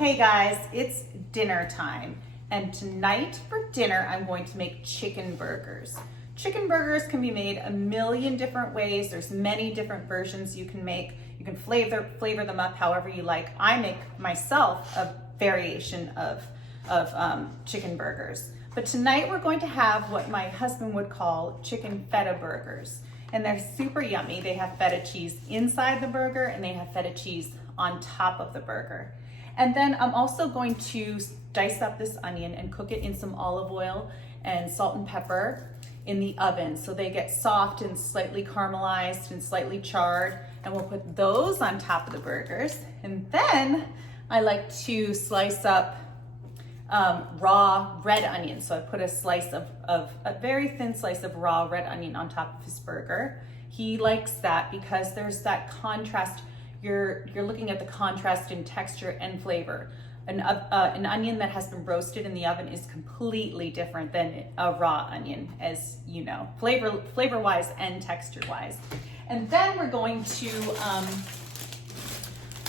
Hey guys, it's dinner time, and tonight for dinner I'm going to make chicken burgers. Chicken burgers can be made a million different ways. There's many different versions you can make. You can flavor them up however you like. I make myself a variation of chicken burgers. But tonight we're going to have what my husband would call chicken feta burgers. And they're super yummy. They have feta cheese inside the burger and they have feta cheese on top of the burger. And then I'm also going to dice up this onion and cook it in some olive oil and salt and pepper in the oven so they get soft and slightly caramelized and slightly charred. And we'll put those on top of the burgers. And then I like to slice up raw red onion. So I put a slice of a very thin slice of raw red onion on top of his burger. He likes that because there's that contrast. You're looking at the contrast in texture and flavor. An onion that has been roasted in the oven is completely different than a raw onion, as you know, flavor-wise and texture-wise. And then we're going to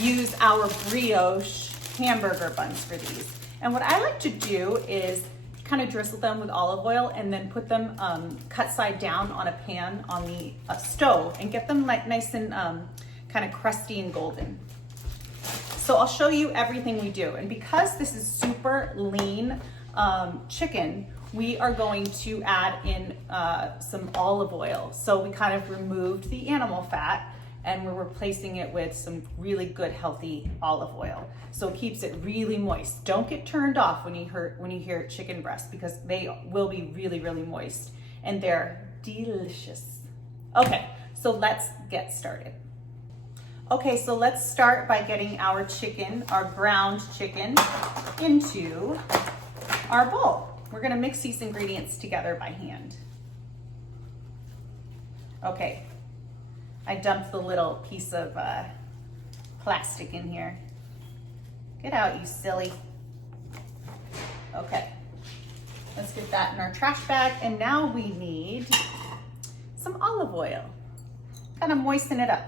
use our brioche hamburger buns for these. And what I like to do is kind of drizzle them with olive oil and then put them cut side down on a pan on the stove and get them like nice and kind of crusty and golden. So I'll show you everything we do. And because this is super lean chicken, we are going to add in some olive oil. So we kind of removed the animal fat and we're replacing it with some really good healthy olive oil. So it keeps it really moist. Don't get turned off when you hear chicken breast because they will be really, really moist and they're delicious. Okay, so let's get started. Okay, so let's start by getting our chicken, our ground chicken, into our bowl. We're gonna mix these ingredients together by hand. Okay, I dumped the little piece of plastic in here. Get out, you silly. Okay, let's get that in our trash bag. And now we need some olive oil. Kind of moisten it up.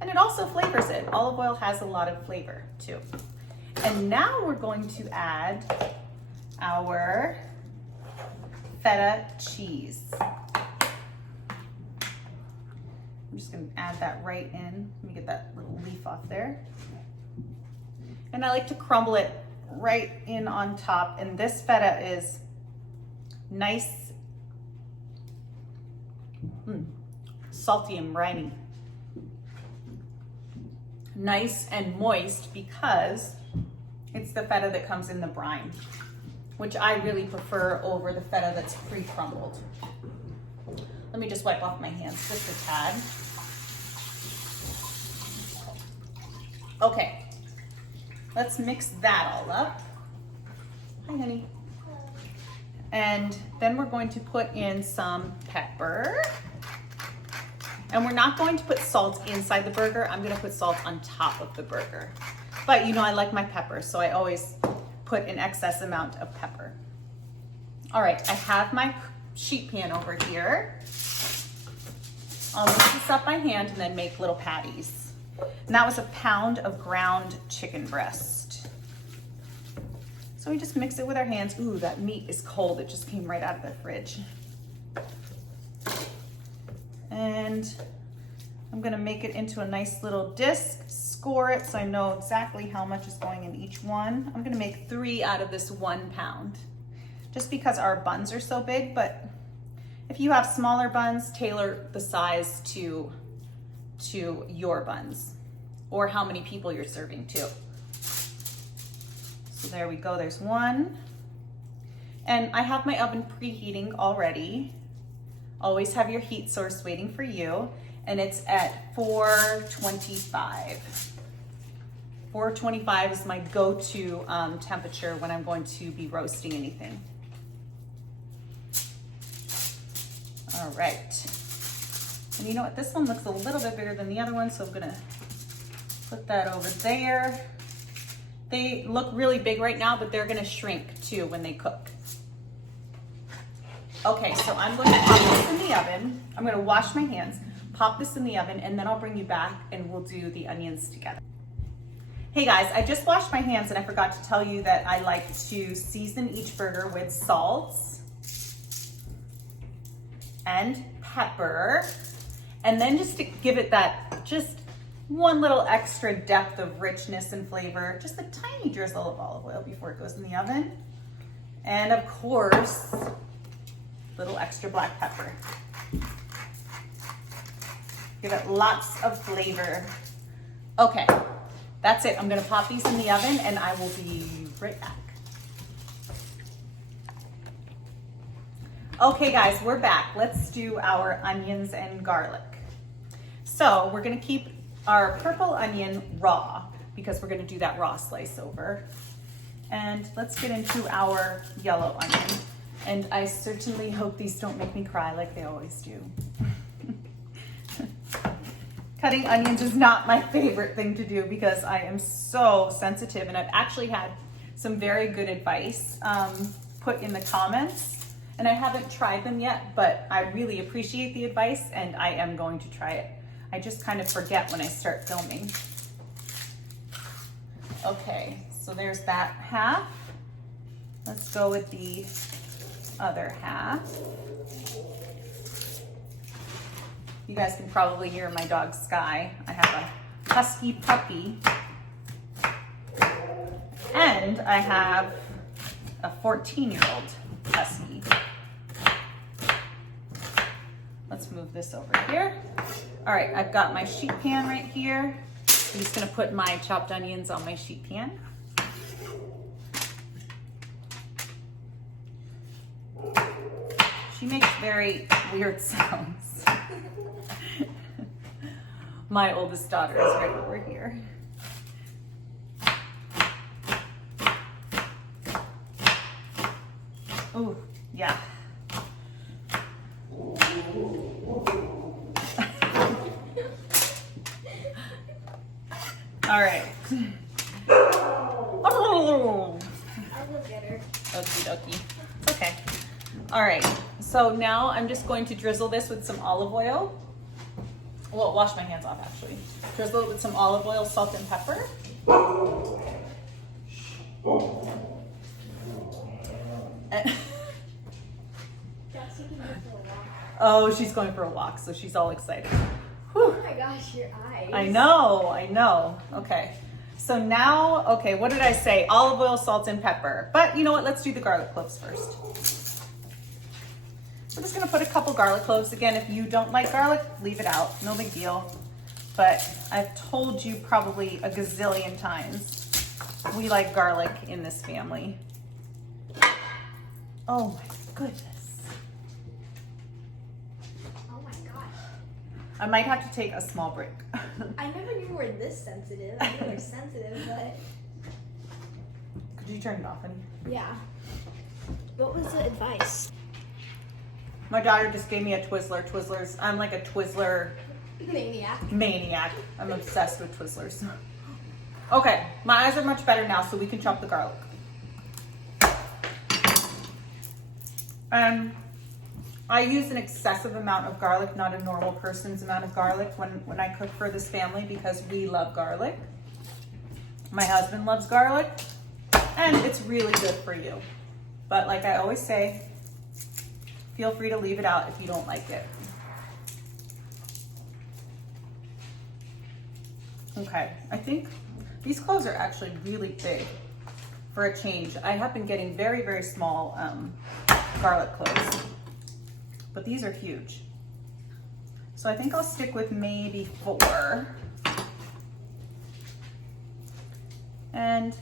And it also flavors it. Olive oil has a lot of flavor too. And now we're going to add our feta cheese. I'm just gonna add that right in. Let me get that little leaf off there. And I like to crumble it right in on top. And this feta is nice, salty and briny. Nice and moist because it's the feta that comes in the brine, which I really prefer over the feta that's pre-crumbled. Let me just wipe off my hands just a tad. Okay, let's mix that all up. Hi, honey. And then we're going to put in some pepper. And we're not going to put salt inside the burger. I'm gonna put salt on top of the burger. But you know, I like my pepper, so I always put an excess amount of pepper. All right, I have my sheet pan over here. I'll mix this up by hand and then make little patties. And that was a pound of ground chicken breast. So we just mix it with our hands. Ooh, that meat is cold. It just came right out of the fridge. And I'm gonna make it into a nice little disc, score it so I know exactly how much is going in each one. I'm gonna make 3 out of this 1 pound, just because our buns are so big, but if you have smaller buns, tailor the size to your buns or how many people you're serving to. So there we go, there's 1. And I have my oven preheating already. Always have your heat source waiting for you, and it's at 425. 425 is my go-to temperature when I'm going to be roasting anything. All right. And you know what? This one looks a little bit bigger than the other one, so I'm gonna put that over there. They look really big right now, but they're gonna shrink too when they cook. Okay, so I'm going to pop this in the oven. I'm gonna wash my hands, pop this in the oven, and then I'll bring you back and we'll do the onions together. Hey guys, I just washed my hands and I forgot to tell you that I like to season each burger with salt and pepper, and then just to give it that just one little extra depth of richness and flavor, just a tiny drizzle of olive oil before it goes in the oven. And of course, a little extra black pepper. Give it lots of flavor. Okay, that's it. I'm gonna pop these in the oven and I will be right back. Okay guys, we're back. Let's do our onions and garlic. So we're gonna keep our purple onion raw because we're gonna do that raw slice over. And let's get into our yellow onion. And I certainly hope these don't make me cry like they always do. Cutting onions is not my favorite thing to do because I am so sensitive, and I've actually had some very good advice put in the comments. And I haven't tried them yet, but I really appreciate the advice and I am going to try it. I just kind of forget when I start filming. Okay, so there's that half. Let's go with the other half. You guys can probably hear my dog Sky. I have a husky puppy. And I have a 14-year-old husky. Let's move this over here. All right, I've got my sheet pan right here. I'm just gonna put my chopped onions on my sheet pan. She makes very weird sounds. My oldest daughter is right over here. Oh, yeah. All right. Oh. I'll look at her. Okie dokie. Okay. All right. So now I'm just going to drizzle this with some olive oil. Well, wash my hands off actually. Drizzle it with some olive oil, salt, and pepper. Oh, she's going for a walk, so she's all excited. Whew. Oh my gosh, your eyes. I know. Okay. So now, okay, what did I say? Olive oil, salt, and pepper. But you know what? Let's do the garlic cloves first. We're just gonna put a couple garlic cloves. Again, if you don't like garlic, leave it out. No big deal. But I've told you probably a gazillion times, we like garlic in this family. Oh my goodness. Oh my gosh. I might have to take a small break. I never knew we were this sensitive. I knew we were sensitive, but Could you turn it off, honey? yeah. What was the advice? My daughter just gave me a Twizzler. Twizzlers, I'm like a Twizzler maniac. I'm obsessed with Twizzlers. Okay, my eyes are much better now, so we can chop the garlic. I use an excessive amount of garlic, not a normal person's amount of garlic when I cook for this family because we love garlic. My husband loves garlic, and it's really good for you. But like I always say, feel free to leave it out if you don't like it. Okay, I think these cloves are actually really big for a change. I have been getting very, very small garlic cloves, but these are huge. So I think I'll stick with maybe 4. And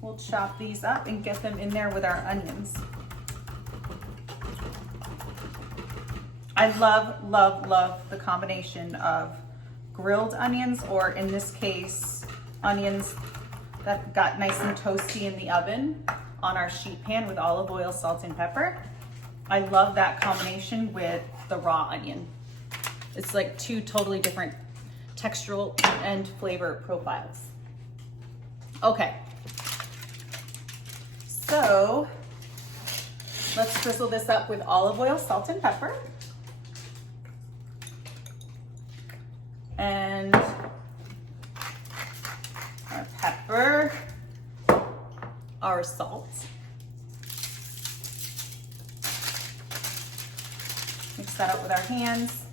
we'll chop these up and get them in there with our onions. I love the combination of grilled onions, or in this case, onions that got nice and toasty in the oven on our sheet pan with olive oil, salt, and pepper. I love that combination with the raw onion. It's like 2 totally different textural and flavor profiles. Okay, so let's drizzle this up with olive oil, salt, and pepper. And our salt. Mix that up with our hands.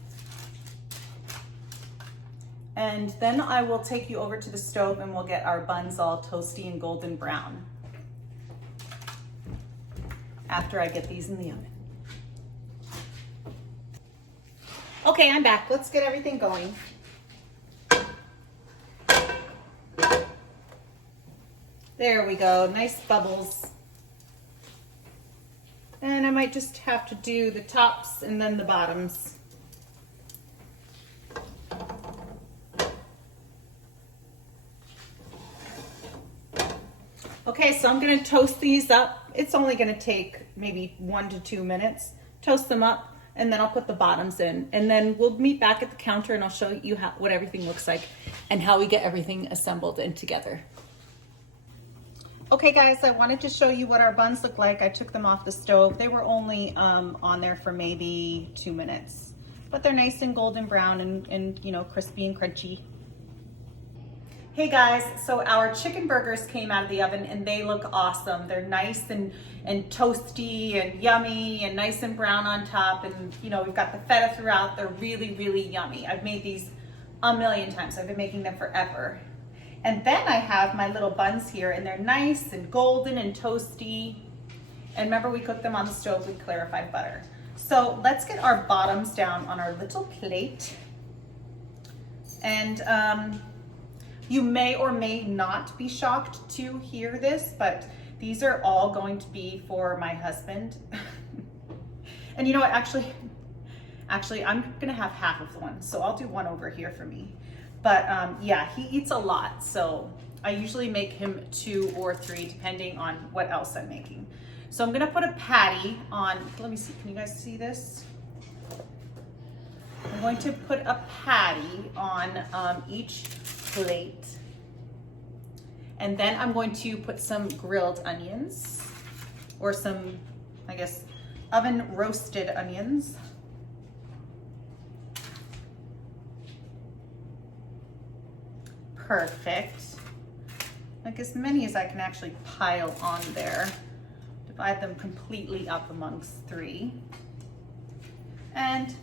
And then I will take you over to the stove and we'll get our buns all toasty and golden brown after I get these in the oven. Okay, I'm back. Let's get everything going. There we go, nice bubbles. And I might just have to do the tops and then the bottoms. Okay, so I'm gonna toast these up. It's only gonna take maybe 1 to 2 minutes. Toast them up, and then I'll put the bottoms in. And then we'll meet back at the counter and I'll show you what everything looks like and how we get everything assembled and together. Okay guys, I wanted to show you what our buns look like. I took them off the stove. They were only on there for maybe 2 minutes, but they're nice and golden brown and you know, crispy and crunchy. Hey guys, so our chicken burgers came out of the oven and they look awesome. They're nice and toasty and yummy and nice and brown on top, and you know, we've got the feta throughout. They're really, really yummy. I've made these a million times. I've been making them forever. And then I have my little buns here, and they're nice and golden and toasty. And remember, we cooked them on the stove with clarified butter. So let's get our bottoms down on our little plate. And you may or may not be shocked to hear this, but these are all going to be for my husband. And you know what, actually, I'm gonna have half of one, so I'll do one over here for me. But yeah, he eats a lot, so I usually make him 2 or 3 depending on what else I'm making. So I'm gonna put a patty on, let me see, can you guys see this? I'm going to put a patty on each plate. And then I'm going to put some grilled onions, or some, I guess, oven roasted onions. Perfect. Like as many as I can actually pile on there. Divide them completely up amongst 3. And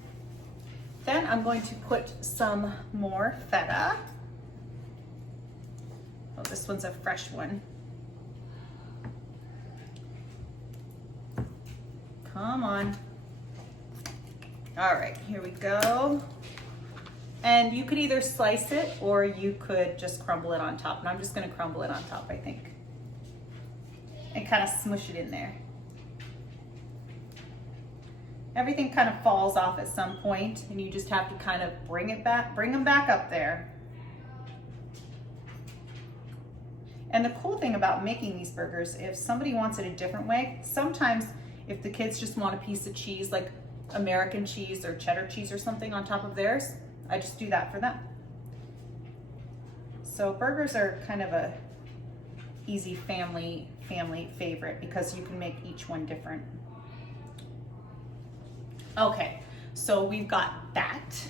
then I'm going to put some more feta. Oh, this one's a fresh one. Come on. All right, here we go. And you could either slice it or you could just crumble it on top. And I'm just gonna crumble it on top, I think. And kind of smush it in there. Everything kind of falls off at some point and you just have to kind of bring them back up there. And the cool thing about making these burgers, if somebody wants it a different way, sometimes if the kids just want a piece of cheese, like American cheese or cheddar cheese or something on top of theirs, I just do that for them. So burgers are kind of a easy family favorite because you can make each one different. Okay, so we've got that.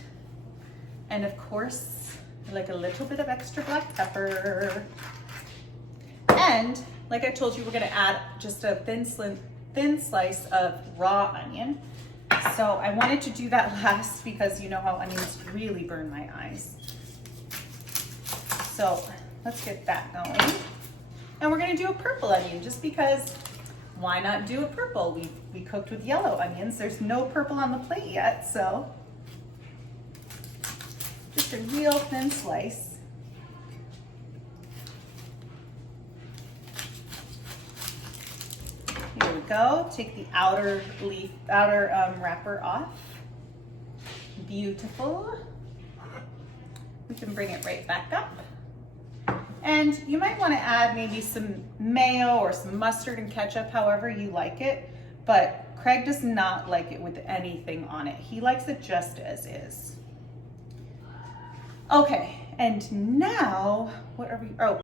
And of course, I like a little bit of extra black pepper. And like I told you, we're gonna add just a thin slice of raw onion. So I wanted to do that last because you know how onions really burn my eyes. So let's get that going. And we're gonna do a purple onion just because why not do a purple? We cooked with yellow onions. There's no purple on the plate yet, so just a real thin slice. Here we go. Take the outer wrapper off. Beautiful. We can bring it right back up. And you might want to add maybe some mayo or some mustard and ketchup, however you like it. But Craig does not like it with anything on it. He likes it just as is. Okay, and now, what are we, oh,